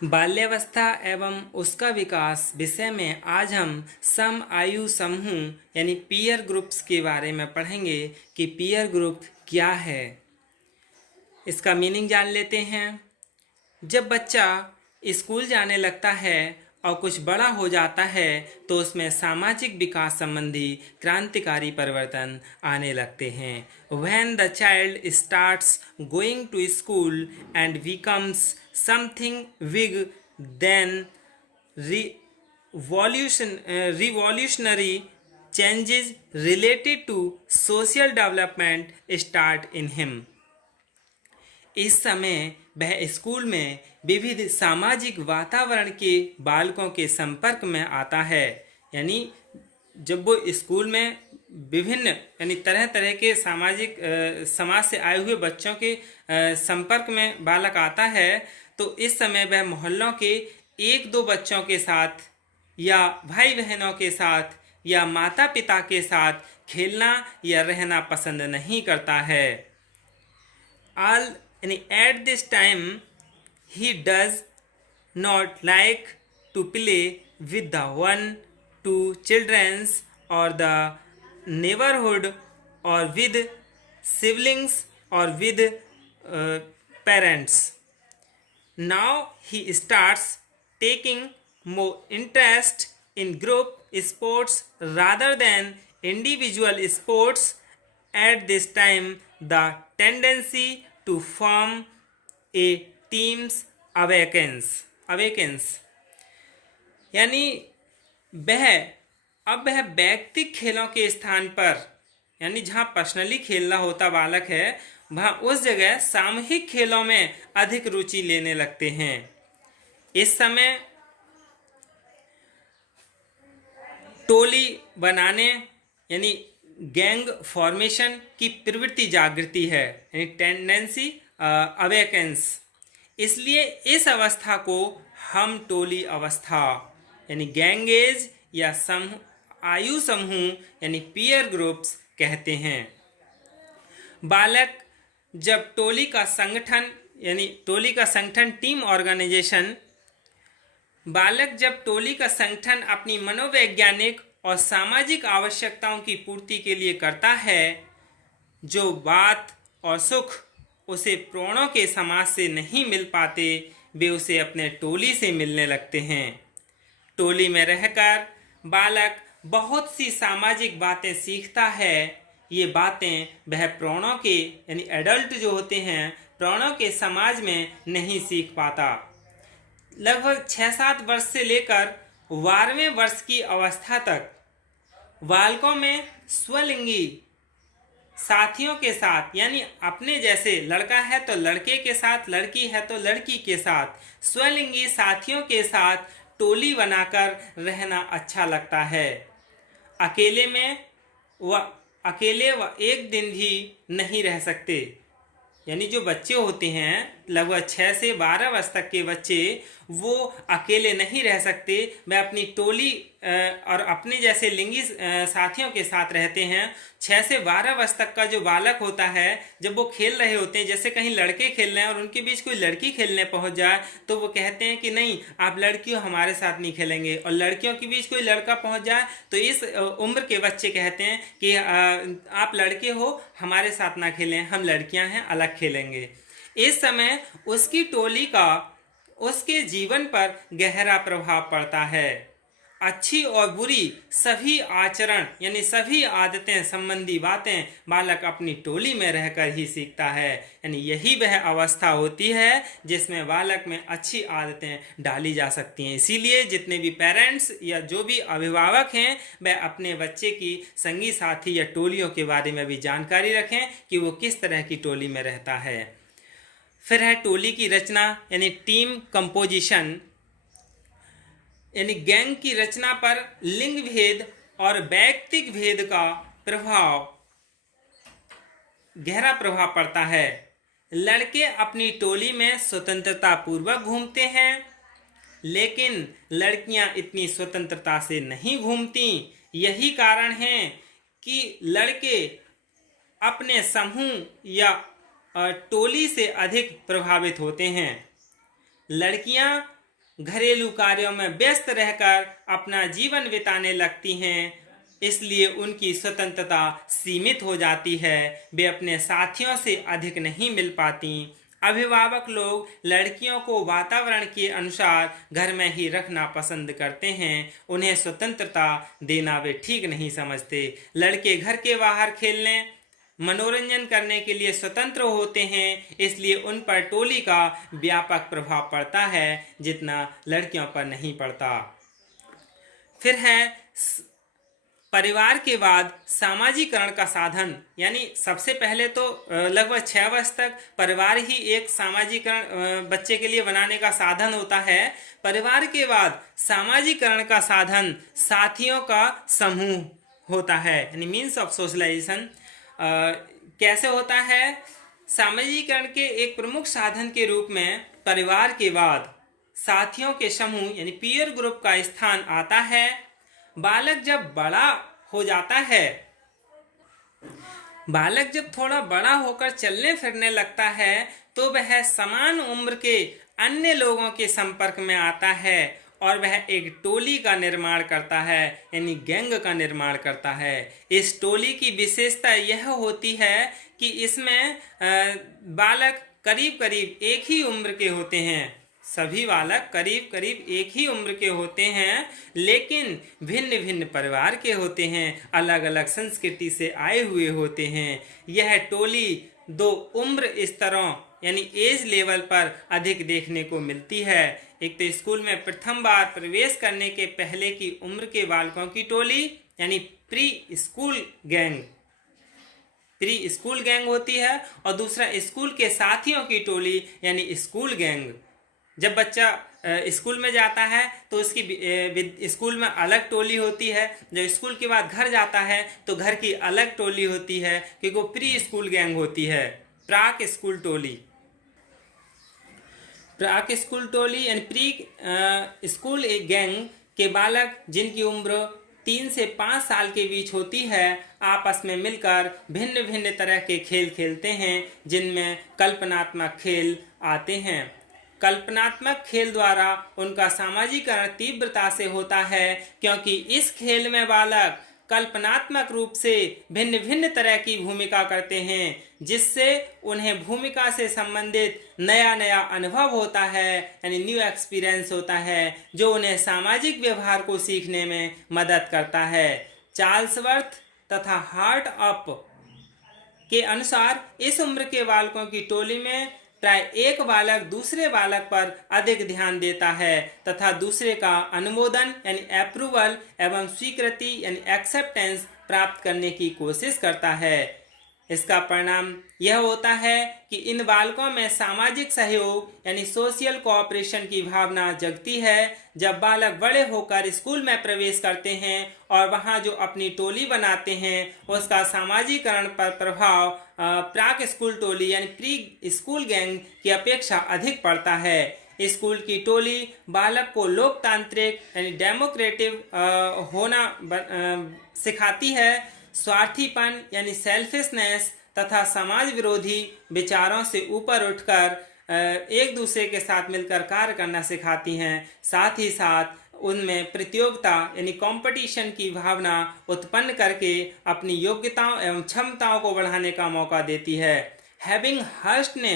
बाल्यावस्था एवं उसका विकास विषय में आज हम सम आयु समूह यानी पीयर ग्रुप्स के बारे में पढ़ेंगे कि पीयर ग्रुप क्या है। इसका मीनिंग जान लेते हैं। जब बच्चा स्कूल जाने लगता है और कुछ बड़ा हो जाता है तो उसमें सामाजिक विकास संबंधी क्रांतिकारी परिवर्तन आने लगते हैं। When the child starts going to school and becomes something big, then revolutionary changes related to social development start in him। इस समय वह स्कूल में विविध सामाजिक वातावरण के बालकों के संपर्क में आता है। यानी जब वो स्कूल में विभिन्न यानी तरह तरह के सामाजिक समाज से आए हुए बच्चों के संपर्क में बालक आता है तो इस समय वह मोहल्लों के एक दो बच्चों के साथ या भाई बहनों के साथ या माता पिता के साथ खेलना या रहना पसंद नहीं करता है। At this time he does not like to play with the one two children or the neighborhood or with siblings or with parents. Now he starts taking more interest in group sports rather than individual sports. At this time the tendency to form a teams awakens। यानी वह व्यक्तिगत खेलों के स्थान पर यानी जहाँ personally खेलना होता बालक है वहाँ उस जगह सामूहिक खेलों में अधिक रुचि लेने लगते हैं। इस समय टोली बनाने यानी गैंग फॉर्मेशन की प्रवृत्ति जागृति है यानी टेंडेंसी अवेकेंस। इसलिए इस अवस्था को हम टोली अवस्था यानी गैंग एज या आयु समूह यानी पीयर ग्रुप्स कहते हैं। बालक जब टोली का संगठन टीम ऑर्गेनाइजेशन अपनी मनोवैज्ञानिक और सामाजिक आवश्यकताओं की पूर्ति के लिए करता है, जो बात और सुख उसे प्राणों के समाज से नहीं मिल पाते वे उसे अपने टोली से मिलने लगते हैं। टोली में रहकर बालक बहुत सी सामाजिक बातें सीखता है। ये बातें वह प्राणों के यानी एडल्ट जो होते हैं प्राणों के समाज में नहीं सीख पाता। लगभग 6-7 वर्ष से लेकर 12वें वर्ष की अवस्था तक बालकों में स्वलिंगी साथियों के साथ यानी अपने जैसे लड़का है तो लड़के के साथ, लड़की है तो लड़की के साथ, स्वलिंगी साथियों के साथ टोली बनाकर रहना अच्छा लगता है। अकेले व एक दिन भी नहीं रह सकते। यानी जो बच्चे होते हैं लगभग 6 से 12 वर्ष तक के बच्चे वो अकेले नहीं रह सकते, वे अपनी टोली और अपने जैसे लिंगी साथियों के साथ रहते हैं। 6 से 12 वर्ष तक का जो बालक होता है जब वो खेल रहे होते हैं, जैसे कहीं लड़के खेल रहे हैं और उनके बीच कोई लड़की खेलने पहुंच जाए तो वो कहते हैं कि नहीं आप लड़कियों हमारे साथ नहीं खेलेंगे, और लड़कियों के बीच कोई लड़का पहुंच जाए तो इस उम्र के बच्चे कहते हैं कि आप लड़के हो हमारे साथ ना खेलें, हम लड़कियां हैं अलग खेलेंगे। इस समय उसकी टोली का उसके जीवन पर गहरा प्रभाव पड़ता है। अच्छी और बुरी सभी आचरण यानी सभी आदतें संबंधी बातें बालक अपनी टोली में रहकर ही सीखता है। यानी यही वह अवस्था होती है जिसमें बालक में अच्छी आदतें डाली जा सकती हैं। इसीलिए जितने भी पेरेंट्स या जो भी अभिभावक हैं वह अपने बच्चे की संगी साथी या टोलियों के बारे में भी जानकारी रखें कि वो किस तरह की टोली में रहता है। फिर है टोली की रचना यानी टीम कंपोजिशन। यानी गैंग की रचना पर लिंग भेद और व्यक्तिक भेद का गहरा प्रभाव पड़ता है। लड़के अपनी टोली में स्वतंत्रता पूर्वक घूमते हैं, लेकिन लड़कियां इतनी स्वतंत्रता से नहीं घूमती। यही कारण है कि लड़के अपने समूह या टोली से अधिक प्रभावित होते हैं। लड़कियां घरेलू कार्यों में व्यस्त रहकर अपना जीवन बिताने लगती हैं, इसलिए उनकी स्वतंत्रता सीमित हो जाती है। वे अपने साथियों से अधिक नहीं मिल पाती। अभिभावक लोग लड़कियों को वातावरण के अनुसार घर में ही रखना पसंद करते हैं। उन्हें स्वतंत्रता देना वे ठीक नहीं समझते। लड़के घर के बाहर खेलने, मनोरंजन करने के लिए स्वतंत्र होते हैं, इसलिए उन पर टोली का व्यापक प्रभाव पड़ता है जितना लड़कियों पर नहीं पड़ता। फिर है परिवार के बाद सामाजिकरण का साधन। यानी सबसे पहले तो लगभग 6 वर्ष तक परिवार ही एक सामाजिकरण बच्चे के लिए बनाने का साधन होता है। परिवार के बाद सामाजिकरण का साधन साथियों का समूह होता है, यानी मीन्स ऑफ सोशलाइजेशन। कैसे होता है? सामाजिकरण के एक प्रमुख साधन के रूप में परिवार के बाद साथियों के समूह यानी पीयर ग्रुप का स्थान आता है। बालक जब थोड़ा बड़ा होकर चलने फिरने लगता है तो वह समान उम्र के अन्य लोगों के संपर्क में आता है और वह एक टोली का निर्माण करता है, यानी गैंग का निर्माण करता है। इस टोली की विशेषता यह होती है कि इसमें बालक करीब करीब एक ही उम्र के होते हैं। सभी बालक करीब करीब एक ही उम्र के होते हैं, लेकिन भिन्न भिन्न परिवार के होते हैं, अलग अलग संस्कृति से आए हुए होते हैं। यह टोली 2 उम्र स्तरों यानी एज लेवल पर अधिक देखने को मिलती है। एक तो स्कूल में प्रथम बार प्रवेश करने के पहले की उम्र के बालकों की टोली यानी प्री स्कूल गैंग होती है, और दूसरा स्कूल के साथियों की टोली यानी स्कूल गैंग। जब बच्चा स्कूल में जाता है तो उसकी स्कूल में अलग टोली होती है। जब स्कूल के बाद घर जाता है तो घर की अलग टोली होती है, क्योंकि वो प्री स्कूल गैंग होती है। प्राक स्कूल टोली यानी प्री स्कूल गैंग के बालक जिनकी उम्र 3 से 5 साल के बीच होती है, आपस में मिलकर भिन्न भिन्न तरह के खेल खेलते हैं, जिनमें कल्पनात्मक खेल आते हैं। कल्पनात्मक खेल द्वारा उनका सामाजिकरण तीव्रता से होता है, क्योंकि इस खेल में बालक कल्पनात्मक रूप से भिन्न भिन्न तरह की भूमिका करते हैं, जिससे उन्हें भूमिका से संबंधित नया नया अनुभव होता है, यानी न्यू एक्सपीरियंस होता है, जो उन्हें सामाजिक व्यवहार को सीखने में मदद करता है। चार्ल्सवर्थ तथा हार्ट अप के अनुसार इस उम्र के बालकों की टोली में प्राय एक बालक दूसरे बालक पर अधिक ध्यान देता है तथा दूसरे का अनुमोदन यानी अप्रूवल एवं स्वीकृति यानी एक्सेप्टेंस प्राप्त करने की कोशिश करता है। इसका परिणाम यह होता है कि इन बालकों में सामाजिक सहयोग यानी सोशल कोऑपरेशन की भावना जगती है। जब बालक बड़े होकर स्कूल में प्रवेश करते हैं और वहां जो अपनी टोली बनाते हैं, उसका सामाजिकरण पर प्रभाव प्राक स्कूल टोली यानी प्री स्कूल गैंग की अपेक्षा अधिक पड़ता है। स्कूल की टोली बालक को लोकतांत्रिक यानी डेमोक्रेटिक होना सिखाती है। स्वार्थीपन यानी सेल्फिशनेस तथा समाज विरोधी विचारों से ऊपर उठकर एक दूसरे के साथ मिलकर कार्य करना सिखाती हैं। साथ ही साथ उनमें प्रतियोगिता यानी कंपटीशन की भावना उत्पन्न करके अपनी योग्यताओं एवं क्षमताओं को बढ़ाने का मौका देती है। हैविंगहर्स्ट ने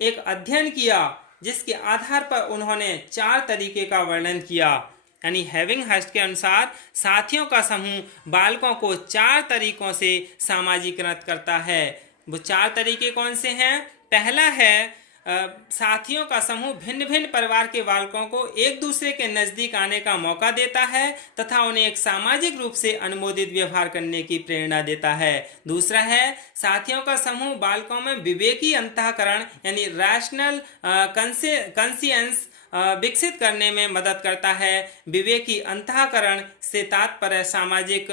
एक अध्ययन किया जिसके आधार पर उन्होंने 4 तरीके का वर्णन किया। यानी हैविंगहर्स्ट के अनुसार साथियों का समूह बालकों को 4 तरीकों से सामाजिकरण करता है। वो 4 तरीके कौन से हैं? पहला है साथियों का समूह भिन्न भिन्न परिवार के बालकों को एक दूसरे के नज़दीक आने का मौका देता है तथा उन्हें एक सामाजिक रूप से अनुमोदित व्यवहार करने की प्रेरणा देता है। दूसरा है साथियों का समूह बालकों में विवेकी अंतःकरण यानी रैशनल कॉन्शियंस विकसित करने में मदद करता है। विवेकी अंतःकरण से तात्पर्य सामाजिक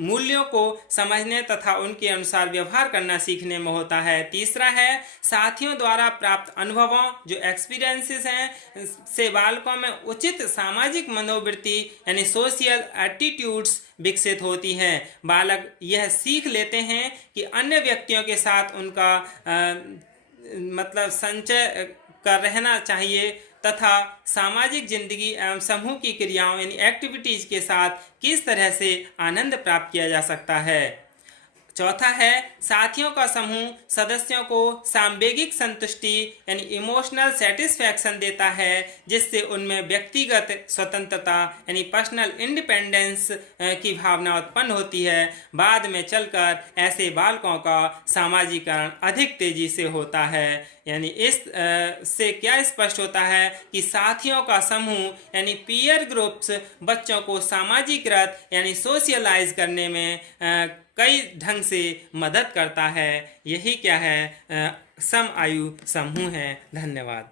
मूल्यों को समझने तथा उनके अनुसार व्यवहार करना सीखने में होता है। तीसरा है साथियों द्वारा प्राप्त अनुभवों जो एक्सपीरियंसेस हैं से बालकों में उचित सामाजिक मनोवृत्ति यानी सोशल एटीट्यूड्स विकसित होती हैं। बालक यह सीख लेते हैं कि अन्य व्यक्तियों के साथ उनका संचय कर रहना चाहिए तथा सामाजिक जिंदगी एवं समूह की क्रियाओं यानी एक्टिविटीज के साथ किस तरह से आनंद प्राप्त किया जा सकता है। चौथा है साथियों का समूह सदस्यों को सांवेगिक संतुष्टि यानी इमोशनल सेटिस्फैक्शन देता है, जिससे उनमें व्यक्तिगत स्वतंत्रता यानी पर्सनल इंडिपेंडेंस की भावना उत्पन्न होती है। बाद में चलकर ऐसे बालकों का सामाजिकरण अधिक तेजी से होता है। यानी इस से क्या स्पष्ट होता है कि साथियों का समूह यानी पीयर ग्रुप्स बच्चों को सामाजिकृत यानी सोशलाइज करने में कई ढंग से मदद करता है। यही क्या है, सम आयु समूह है। धन्यवाद।